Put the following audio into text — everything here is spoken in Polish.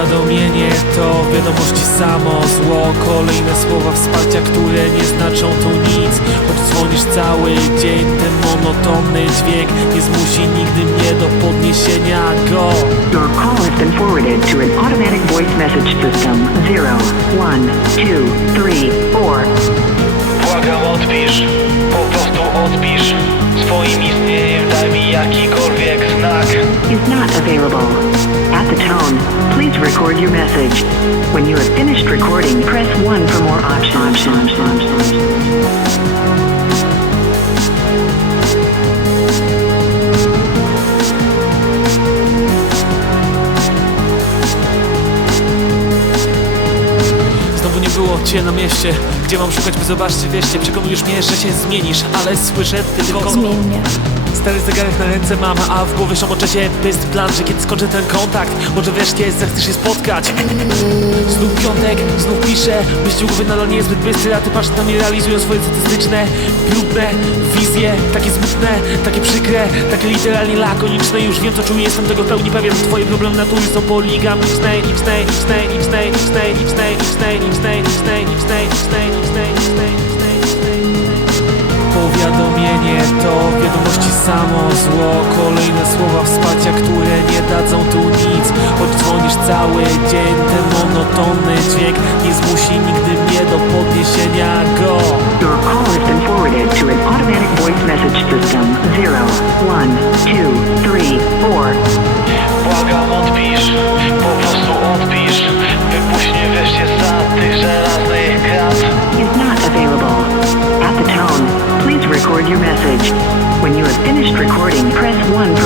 Powiadomienie to wiadomości samo zło Kolejne słowa wsparcia, które nie znaczą tu nic Choć dzwonisz cały dzień, ten monotonny dźwięk Nie zmusi nigdy mnie do podniesienia go Your call has been forwarded to an automatic voice message system. Zero, one, two, three, four. Błagam odpisz, po prostu odpisz Swoim istnieniem daj mi jakikolwiek znak Is not available. Record your message. When you have finished recording, press 1 for more options. Znowu nie było cię na mieście Gdzie mam szukać, by zobaczyć wieście Przekonujesz mnie, że się zmienisz Ale słyszę tylko Zmień mnie. Stary zegarek na ręce mam, a w głowie szamocze się Jest plan, że kiedy skończę ten kontakt Może wreszcie zechcesz się spotkać Znów piątek, znów piszę Myśli głowy nadal nie jest bystry A ty patrz na mnie realizują swoje statystyczne Brudne wizje, takie smutne Takie przykre, takie literalnie lakoniczne Już wiem co czuję, jestem tego pełni pewien Twoje problemy natury są poligamiczne liczne Powiadomienie to wiadomości samo zło. Kolejne słowa wsparcia, które nie dadzą tu nic. Choć dzwonisz cały dzień, ten monotonny dźwięk Nie zmusi nigdy mnie do podniesienia go one.